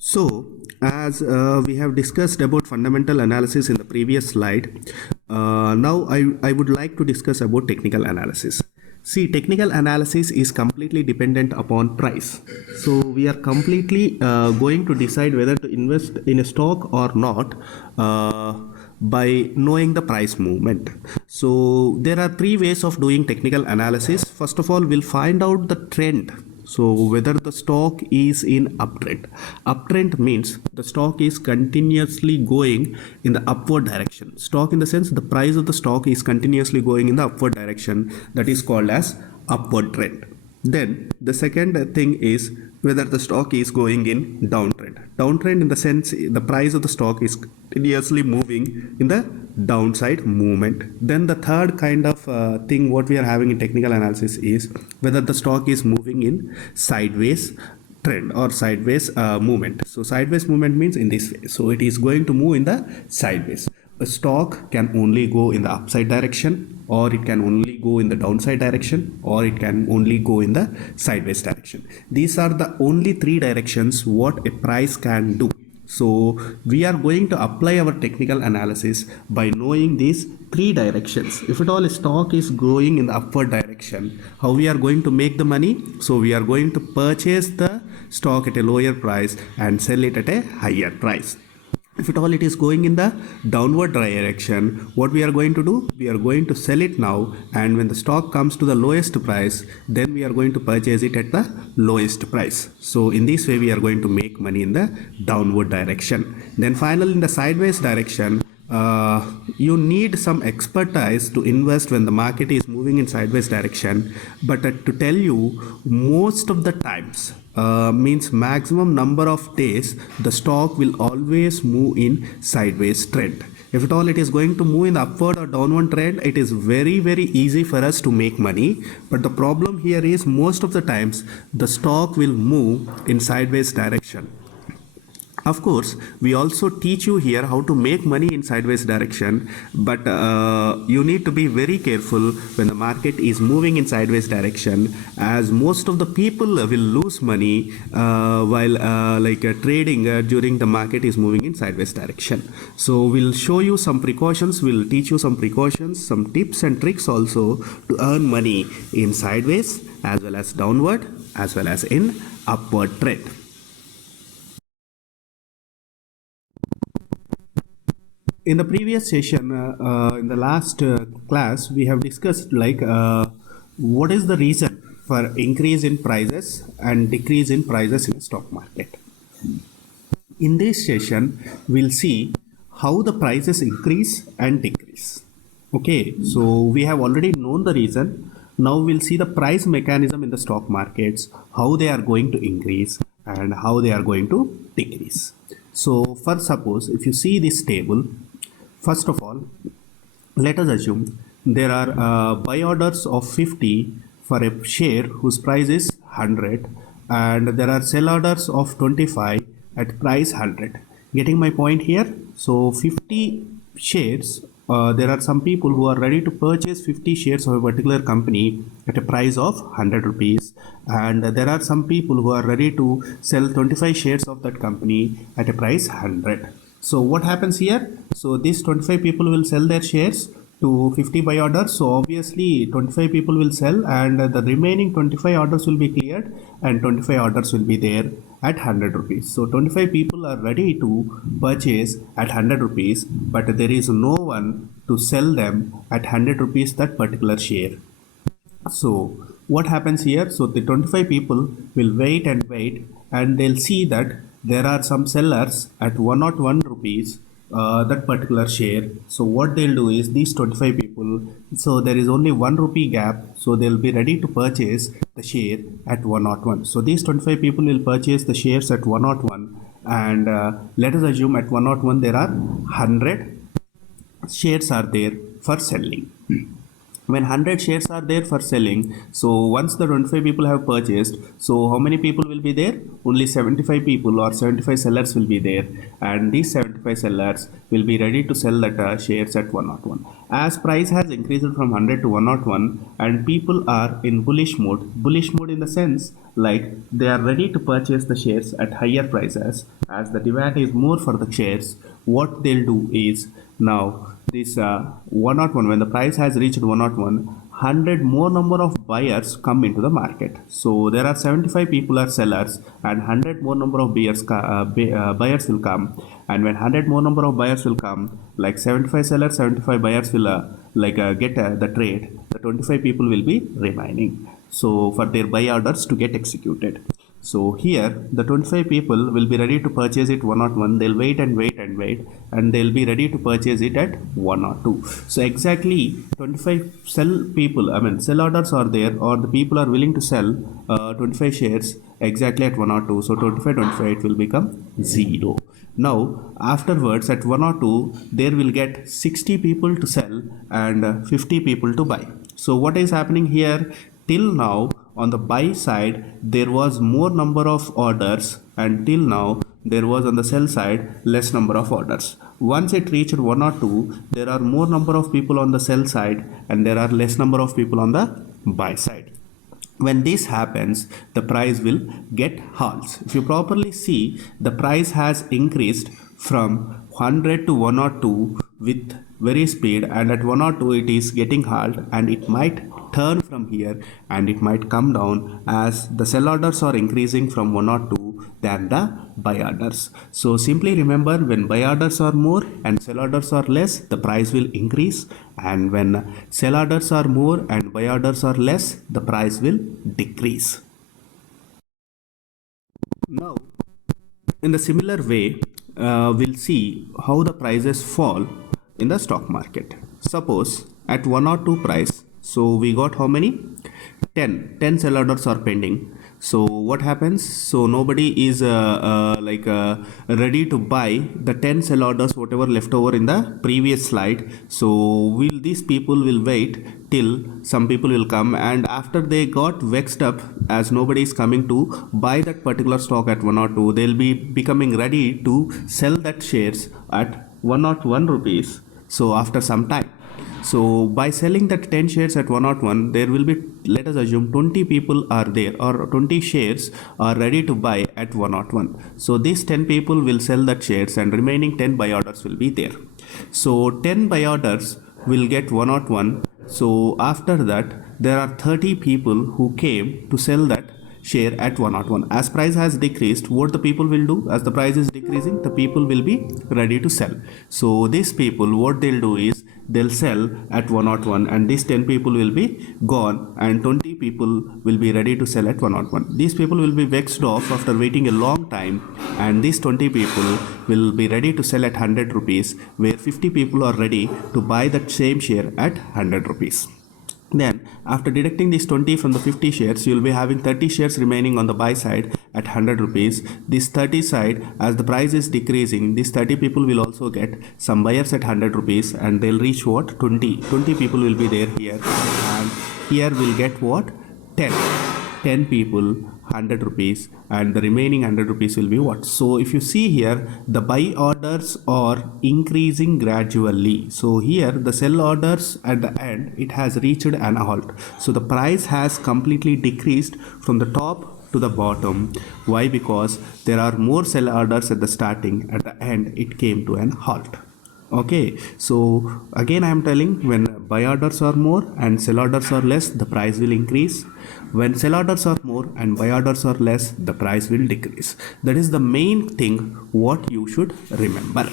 So, as we have discussed about fundamental analysis in the previous slide, now I would like to discuss about technical analysis. See, technical analysis is completely dependent upon price. So, we are completely going to decide whether to invest in a stock or not by knowing the price movement. So, there are three ways of doing technical analysis. First of all, we'll find out the trend. So whether the stock is in uptrend. Uptrend means the stock is continuously going in the upward direction. Stock in the sense the price of the stock is continuously going in the upward direction, that is called as upward trend. Then the second thing is whether the stock is going in downtrend. Downtrend in the sense the price of the stock is continuously moving in the downside movement. Then the third kind of thing what we are having in technical analysis is whether the stock is moving in sideways trend or sideways movement. So sideways movement means in this way. So it is going to move in the sideways. A stock can only go in the upside direction, or it can only go in the downside direction, or it can only go in the sideways direction. These are the only three directions what a price can do. So we are going to apply our technical analysis by knowing these three directions. If at all a stock is going in the upward direction, how we are going to make the money? So we are going to purchase the stock at a lower price and sell it at a higher price. If at all it is going in the downward direction, what we are going to do? We are going to sell it now, and when the stock comes to the lowest price, then we are going to purchase it at the lowest price. So in this way we are going to make money in the downward direction. Then finally in the sideways direction, you need some expertise to invest when the market is moving in sideways direction. But to tell you, most of the times, means maximum number of days, the stock will always move in sideways trend. If at all it is going to move in upward or downward trend, it is very easy for us to make money. But the problem here is most of the times the stock will move in sideways direction. Of course, we also teach you here how to make money in sideways direction, but you need to be very careful when the market is moving in sideways direction, as most of the people will lose money while trading during the market is moving in sideways direction. So we'll show you some precautions, we'll teach you some precautions, some tips and tricks also to earn money in sideways as well as downward as well as in upward trend. In the previous session, in the last class, we have discussed what is the reason for increase in prices and decrease in prices in the stock market. In this session, we'll see how the prices increase and decrease. Okay, so we have already known the reason. Now we'll see the price mechanism in the stock markets, how they are going to increase and how they are going to decrease. So first, suppose if you see this table, first of all, let us assume there are buy orders of 50 for a share whose price is 100, and there are sell orders of 25 at price 100. Getting my point here? So 50 shares, there are some people who are ready to purchase 50 shares of a particular company at a price of 100 rupees, and there are some people who are ready to sell 25 shares of that company at a price 100. So what happens here? So these 25 people will sell their shares to 50 buy orders. So obviously 25 people will sell, and the remaining 25 orders will be cleared, and 25 orders will be there at 100 rupees. So 25 people are ready to purchase at 100 rupees, but there is no one to sell them at 100 rupees that particular share. So what happens here? So the 25 people will wait, and they'll see that there are some sellers at 101 rupees that particular share. So what they'll do is, these 25 people, so there is only 1 rupee gap, so they'll be ready to purchase the share at 101. So these 25 people will purchase the shares at 101, and let us assume at 101 there are 100 shares are there for selling. when 100 shares are there for selling, so once the 25 people have purchased, so how many people will be there? Only 75 people or 75 sellers will be there, and these 75 sellers will be ready to sell that shares at 101. As price has increased from 100 to 101 and people are in bullish mode in the sense like they are ready to purchase the shares at higher prices as the demand is more for the shares. What they'll do is, now this 101, when the price has reached 101, 100 more number of buyers come into the market. So there are 75 people are sellers and 100 more number of buyers will come. And when 100 more number of buyers will come, like 75 sellers, 75 buyers will get the trade, the 25 people will be remaining, so for their buy orders to get executed. So here the 25 people will be ready to purchase it 101. They'll wait and wait and wait, and they'll be ready to purchase it at 102. So exactly 25 sell orders are there, or the people are willing to sell 25 shares exactly at 102. So 25 it will become 0. Now afterwards at 102 there will get 60 people to sell and 50 people to buy. So what is happening here? Till now on the buy side there was more number of orders, and till now there was on the sell side less number of orders. Once it reached 102, there are more number of people on the sell side and there are less number of people on the buy side. When this happens, the price will get halts. If you properly see, the price has increased from 100 to 102 with very speed, and at 102 it is getting halt, and it might turn from here and it might come down as the sell orders are increasing from 102 than the buy orders. So simply remember, when buy orders are more and sell orders are less, the price will increase, and when sell orders are more and buy orders are less, the price will decrease. Now in the similar way, we'll see how the prices fall in the stock market. Suppose at 102 price, so we got how many? 10 sell orders are pending. So what happens? So nobody is ready to buy the 10 sell orders whatever left over in the previous slide. So these people will wait till some people will come, and after they got vexed up as nobody is coming to buy that particular stock at 102, they'll be becoming ready to sell that shares at 101 rupees. So after some time, so by selling that 10 shares at 101, there will be, let us assume 20 people are there, or 20 shares are ready to buy at 101. So these 10 people will sell that shares and remaining 10 buy orders will be there. So 10 buy orders will get 101. So after that there are 30 people who came to sell that share at 101. As price has decreased, what the people will do? As the price is decreasing, the people will be ready to sell. So these people, what they'll do is they'll sell at 101, and these 10 people will be gone and 20 people will be ready to sell at 101. These people will be vexed off after waiting a long time, and these 20 people will be ready to sell at 100 rupees, where 50 people are ready to buy that same share at 100 rupees. Then after deducting these 20 from the 50 shares, you will be having 30 shares remaining on the buy side at 100 rupees. This 30 side, as the price is decreasing, these 30 people will also get some buyers at 100 rupees, and they'll reach what? 20 people will be there here, and here we'll get what? 10 people 100 rupees, and the remaining 100 rupees will be what? So if you see here, the buy orders are increasing gradually. So here the sell orders at the end, it has reached an halt. So the price has completely decreased from the top to the bottom. Why? Because there are more sell orders at the starting, at the end it came to an halt. Okay, so again I am telling, when buy orders are more and sell orders are less, the price will increase. When sell orders are more and buy orders are less, the price will decrease. That is the main thing what you should remember.